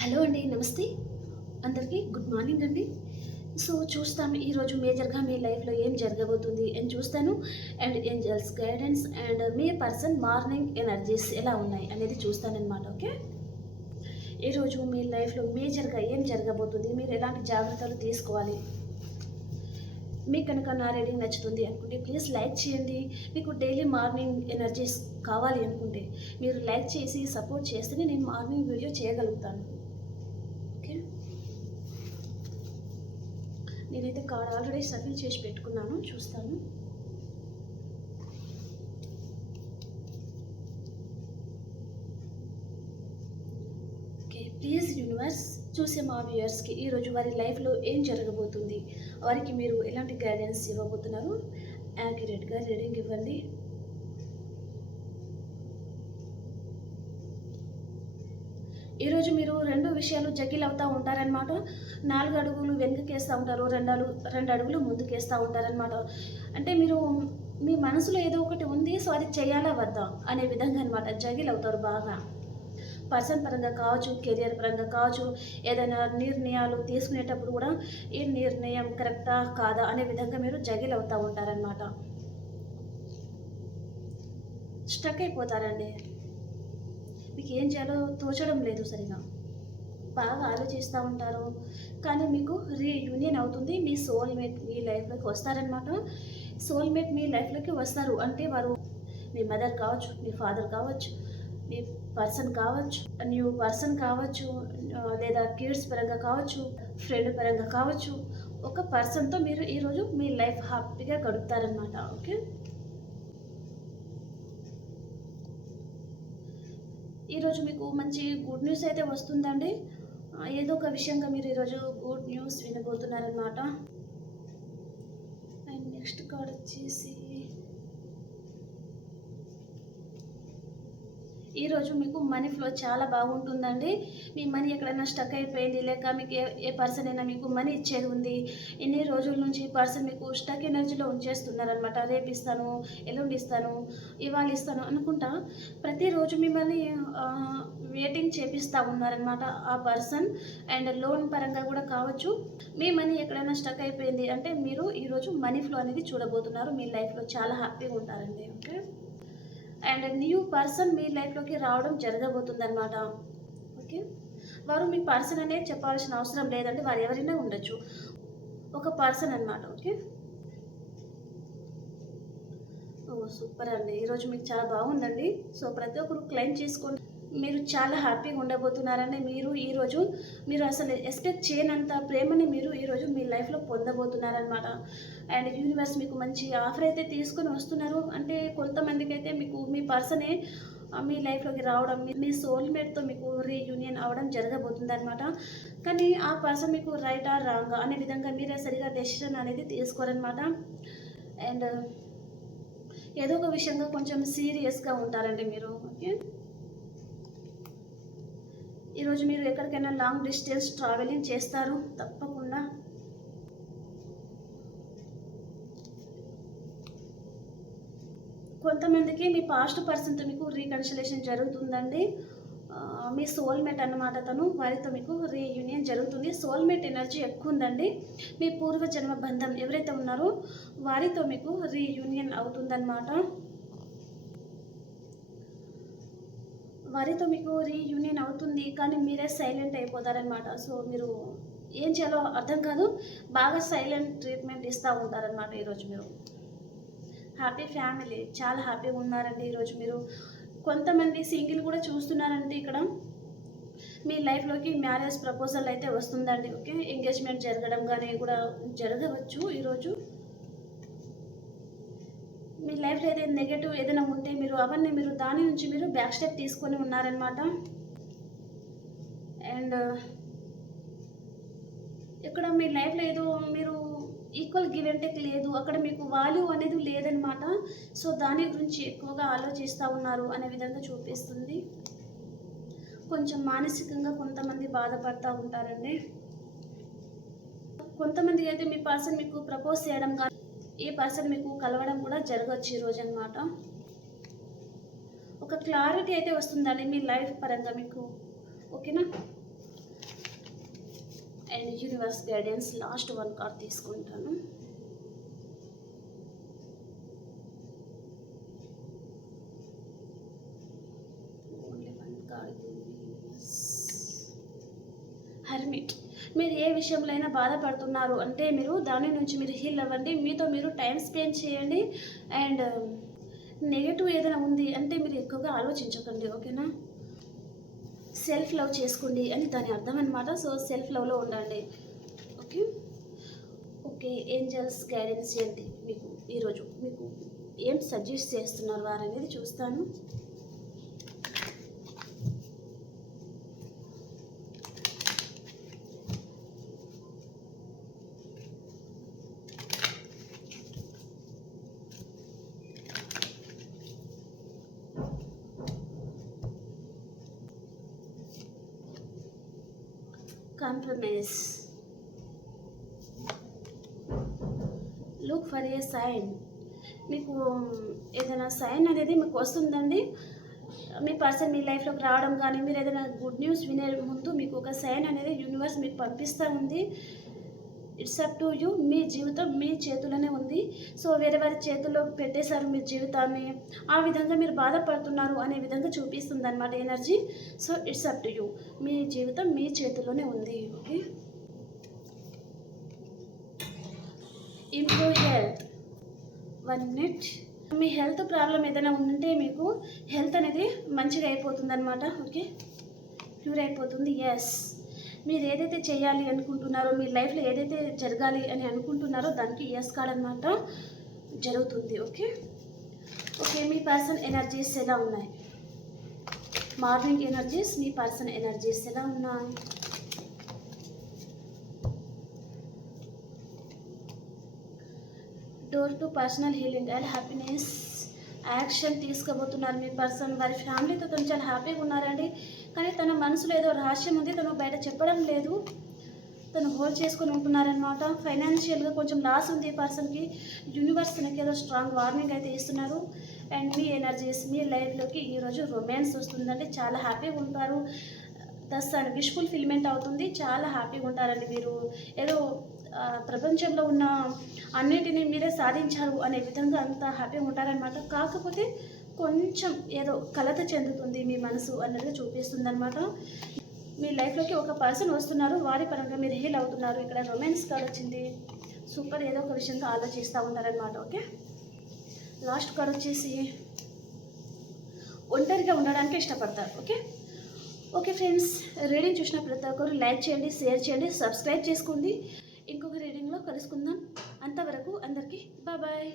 Hello అండి. నమస్తే. అందరికీ గుడ్ మార్నింగ్ అండి. సో, చూస్తాం ఈరోజు మేజర్‌గా మీ లైఫ్‌లో ఏం జరగబోతుంది అని చూస్తాను. అండ్ ఏంజెల్స్ గైడెన్స్ అండ్ మీ పర్సన్ మార్నింగ్ ఎనర్జీస్ ఎలా ఉన్నాయి అనేది చూస్తాననమాట. ఓకే. ఈరోజు మీ లైఫ్‌లో మేజర్‌గా ఏం జరగబోతుంది? మీరు ఎలాంటి జాగ్రత్తలు తీసుకోవాలి? మీకు కనుక నా రీడింగ్ నచ్చుతుంది అనుకుంటే ప్లీజ్ లైక్ చేయండి. మీకు డైలీ మార్నింగ్ ఎనర్జీస్ కావాలి అనుకుంటే మీరు లైక్ చేసి సపోర్ట్ చేస్తేనే నేను మార్నింగ్ వీడియో చేయగలుగుతాను. ఓకే. నేనైతే కార్డ్ ఆల్రెడీ షఫిల్ చేసి పెట్టుకున్నాను. చూస్తాను. ఓకే. ప్లీజ్ యూనివర్స్ చూసే మా వ్యూయర్స్కి ఈరోజు వారి లైఫ్లో ఏం జరగబోతుంది, వారికి మీరు ఎలాంటి గైడెన్స్ ఇవ్వబోతున్నారు, యాక్యురేట్గా రీడింగ్ ఇవ్వండి. ఈరోజు మీరు 2 విషయాలు జగిల్ అవుతూ ఉంటారనమాట. 4 అడుగులు వెనుకకేస్తూ ఉంటారు, 2 అడుగులు ముందుకేస్తూ ఉంటారనమాట. అంటే మీరు మీ మనసులో ఏదో ఒకటి ఉంది, సో అది చేయాలా వద్దా అనే విధంగా అనమాట జగిల్ అవుతారు బాగా. పర్సన్ పరంగా కావచ్చు, కెరియర్ పరంగా కావచ్చు, ఏదైనా నిర్ణయాలు తీసుకునేటప్పుడు కూడా ఈ నిర్ణయం కరెక్టా కాదా అనే విధంగా మీరు జగిల్ అవుతూ ఉంటారనమాట. స్ట్రక్ అయిపోతారండి. మీకు ఏం చేయాలో తోచడం లేదు సరిగా. బాగా ఆలోచిస్తూ ఉంటారు. కానీ మీకు రీయూనియన్ అవుతుంది. మీ సోల్‌మేట్ మీ లైఫ్‌లోకి వస్తారనమాట. సోల్‌మేట్ మీ లైఫ్‌లోకి వస్తారు. అంటే వారు మీ మదర్ కావచ్చు, మీ ఫాదర్ కావచ్చు, మీ పర్సన్ కావచ్చు, న్యూ పర్సన్ కావచ్చు, లేదా కిడ్స్ పరంగా కావచ్చు, ఫ్రెండ్ పరంగా కావచ్చు. ఒక పర్సన్‌తో మీరు ఈరోజు మీ లైఫ్ హ్యాపీగా గడుపుతారనమాట. ఓకే. ఈరోజు మీకు మంచి గుడ్ న్యూస్ అయితే వస్తుందండి. ఏదో ఒక విషయంగా మీరు ఈరోజు గుడ్ న్యూస్ వినబోతున్నారనమాట. అండ్ నెక్స్ట్ కార్డ్ వచ్చేసి ఈరోజు మీకు మనీ ఫ్లో చాలా బాగుంటుందండి. మీ మనీ ఎక్కడైనా స్టక్ అయిపోయింది, లేక మీకు ఏ పర్సన్ అయినా మీకు మనీ ఇచ్చేది ఉంది, ఎన్ని రోజుల నుంచి పర్సన్ మీకు స్టక్ ఎనర్జీలో ఉంచేస్తున్నారనమాట. రేపు ఇస్తాను, ఎల్లుండి ఇస్తాను, ఇవాళ ఇస్తాను అనుకుంటా ప్రతిరోజు మిమ్మల్ని వెయిటింగ్ చేపిస్తూ ఉన్నారనమాట ఆ పర్సన్. అండ్ లోన్ పరంగా కూడా కావచ్చు. మీ మనీ ఎక్కడైనా స్టక్ అయిపోయింది అంటే మీరు ఈరోజు మనీ ఫ్లో అనేది చూడబోతున్నారు. మీ లైఫ్లో చాలా హ్యాపీగా ఉంటారండి. ఓకే. అండ్ న్యూ పర్సన్ మీ లైఫ్లోకి రావడం జరగబోతుందన్నమాట. ఓకే. వారు మీ పర్సన్ అనేది చెప్పాల్సిన అవసరం లేదండి. వారు ఎవరైనా ఉండొచ్చు. ఒక పర్సన్ అనమాట. ఓకే. ఓహ్! సూపర్ అండి. ఈరోజు మీకు చాలా బాగుందండి. సో, ప్రతి ఒక్కరు క్లెయిమ్ చేసుకోండి. మీరు చాలా హ్యాపీగా ఉండబోతున్నారండి. మీరు అసలు ఎక్స్‌పెక్ట్ చేయనంత ప్రేమని మీరు ఈరోజు మీ లైఫ్‌లో పొందబోతున్నారనమాట. అండ్ యూనివర్స్ మీకు మంచి ఆఫర్ అయితే తీసుకొని వస్తున్నారు. అంటే కొంతమందికైతే మీకు మీ పర్సనే మీ లైఫ్‌లోకి రావడం, మీ సోల్‌మేట్‌తో మీకు రీయూనియన్ అవ్వడం జరగబోతుందనమాట. కానీ ఆ పర్సన్ మీకు రైటా, రాంగా అనే విధంగా మీరే సరిగ్గా డెసిషన్ అనేది తీసుకోరనమాట. అండ్ ఏదో ఒక విషయంగా కొంచెం సీరియస్‌గా ఉంటారండి మీరు. ఓకే. ఈరోజు మీరు ఎక్కడికైనా లాంగ్ డిస్టెన్స్ ట్రావెలింగ్ చేస్తారు తప్పకుండా. కొంతమందికి మీ పాస్ట్ పర్సన్‌తో మీకు రీకన్సిలేషన్ జరుగుతుందండి. మీ సోల్‌మేట్ అన్నమాట తను. వారితో మీకు రీయూనియన్ జరుగుతుంది. Soulmate energy ఎక్కువుందండి. మీ పూర్వజన్మ బంధం ఎవరైతే ఉన్నారో వారితో మీకు రీయూనియన్ అవుతుందన్నమాట. వారితో మీకు రీయూనియన్ అవుతుంది. కానీ మీరే సైలెంట్ అయిపోతారనమాట. సో, మీరు ఏం చేయాలో అర్థం కాదు. బాగా సైలెంట్ ట్రీట్మెంట్ ఇస్తూ ఉంటారనమాట ఈరోజు మీరు. Happy family. చాలా హ్యాపీగా ఉన్నారండి ఈరోజు మీరు. కొంతమంది సింగిల్ కూడా చూస్తున్నారంటే ఇక్కడ మీ లైఫ్‌లోకి మ్యారేజ్ ప్రపోజల్ అయితే వస్తుందండి. ఓకే. ఎంగేజ్‌మెంట్ జరగడం గానీ కూడా జరగవచ్చు ఈరోజు. మీ లైఫ్‌లో ఏదైనా నెగెటివ్ ఏదైనా ఉంటే మీరు దాని నుంచి మీరు బ్యాక్ స్టెప్ తీసుకొని ఉన్నారనమాట. అండ్ ఇక్కడ మీ లైఫ్‌లో ఏదో మీరు ఈక్వల్ గివ్ అండ్ టేక్ లేదు. అక్కడ మీకు వాల్యూ అనేది లేదనమాట. సో, దాని గురించి ఎక్కువగా ఆలోచిస్తూ ఉన్నారు అనే విధంగా చూపిస్తుంది. కొంచెం మానసికంగా కొంతమంది బాధపడతా ఉంటారండి. కొంతమందికైతే మీ పర్సన్ మీకు ప్రపోజ్ చేయడం గానీ, ఈ పర్సన్ మీకు కలవడం కూడా జరగొచ్చు ఈరోజనమాట. ఒక క్లారిటీ అయితే వస్తుందండి మీ లైఫ్ పరంగా మీకు. ఓకేనా. And universe guidance last 1 card తీసుకుంటాను. Only 1 card. హెర్మిట్. మీరు ఏ విషయంలో అయినా బాధపడుతున్నారు అంటే మీరు దాని నుంచి మీరు హీల్ అవ్వండి, మీతో మీరు టైం స్పెండ్ చేయండి. అండ్ నెగటివ్ ఏదైనా ఉంది అంటే మీరు ఎక్కువగా ఆలోచించకండి, ఓకేనా. సెల్ఫ్ లవ్ చేసుకోండి అని దాని అర్థం అనమాట. సో సెల్ఫ్ లవ్లో ఉండండి, ఓకే. ఓకే, ఏంజల్స్ గైడెన్స్ ఏంటి మీకు ఈరోజు, మీకు ఏం సజెస్ట్ చేస్తున్నారు వారు అనేది చూస్తాను. Compromise. Look for a sign. మీకు ఏదైనా సైన్ అనేది మీకు వస్తుందండి. మీ పర్సన్ మీ లైఫ్లోకి రావడం కానీ మీరు ఏదైనా గుడ్ న్యూస్ వినే ముందు మీకు ఒక సైన్ అనేది యూనివర్స్ మీకు పంపిస్తూ ఉంది. It's up to you. మీ జీవితం మీ చేతుల్లోనే ఉంది. సో వేరే వారి చేతుల్లో పెట్టేశారు మీ జీవితాన్ని, ఆ విధంగా మీరు బాధపడుతున్నారు అనే విధంగా చూపిస్తుంది అనమాట energy. So it's up to you. మీ జీవితం మీ చేతుల్లోనే ఉంది, ఓకే. Improve health. 1 మినిట్. మీ హెల్త్ ప్రాబ్లం ఏదైనా ఉంటే మీకు హెల్త్ అనేది మంచిగా అయిపోతుంది అనమాట, ఓకే. క్యూర్ అయిపోతుంది. ఎస్, మీరు ఏదైతే చేయాలి అనుకుంటున్నారో, మీ లైఫ్లో ఏదైతే జరగాలి అని అనుకుంటున్నారో దానికి ఎస్ కార్డ్ అనమాట జరుగుతుంది, ఓకే. ఓకే, మీ పర్సన్ ఎనర్జీస్ ఎలా ఉన్నాయి? మార్నింగ్ ఎనర్జీస్, మీ పర్సన్ ఎనర్జీస్ ఎలా ఉన్నాయి? Door to personal healing and happiness. Action తీసుకోబోతున్నారు మీ పర్సన్. వారి ఫ్యామిలీతో తను చాలా హ్యాపీగా ఉన్నారండి, కానీ తన మనసులో ఏదో రహస్యం ఉంది, తను బయట చెప్పడం లేదు, తను హోల్డ్ చేసుకొని ఉంటున్నారనమాట. ఫైనాన్షియల్గా కొంచెం లాస్ ఉంది ఈ పర్సన్కి. యూనివర్స్ తనకి ఏదో స్ట్రాంగ్ వార్నింగ్ అయితే ఇస్తున్నారు. అండ్ మీ ఎనర్జీస్, మీ లైఫ్లోకి ఈరోజు రొమాన్స్ వస్తుందండి. చాలా హ్యాపీగా ఉంటారు. దస్తాను విష్ ఫుల్ఫిల్మెంట్ అవుతుంది. చాలా హ్యాపీగా ఉంటారండి మీరు. ఏదో ప్రపంచంలో ఉన్న అన్నిటినీ మీరే సాధించారు అనే విధంగా అంత హ్యాపీగా ఉంటారనమాట. కాకపోతే కొంచెం ఏదో కలత చెందుతుంది మీ మనసు అన్నది చూపిస్తుంది అనమాట. మీ లైఫ్లోకి ఒక పర్సన్ వస్తున్నారు, వారి పరంగా మీరు హీల్ అవుతున్నారు. ఇక్కడ రొమాన్స్ కార్డ్ వచ్చింది. సూపర్, ఏదో ఒక విషయంగా ఆలోచిస్తూ ఉంటారనమాట, ఓకే. లాస్ట్ కార్డ్ వచ్చేసి ఒంటరిగా ఉండడానికి ఇష్టపడతారు, ఓకే. ఓకే ఫ్రెండ్స్, రీడింగ్ చూసిన ప్రతి ఒక్కరు లైక్ చేయండి, షేర్ చేయండి, సబ్స్క్రైబ్ చేసుకోండి. ఇంకొక రీడింగ్లో కలుసుకుందాం. అంతవరకు అందరికీ బాయ్.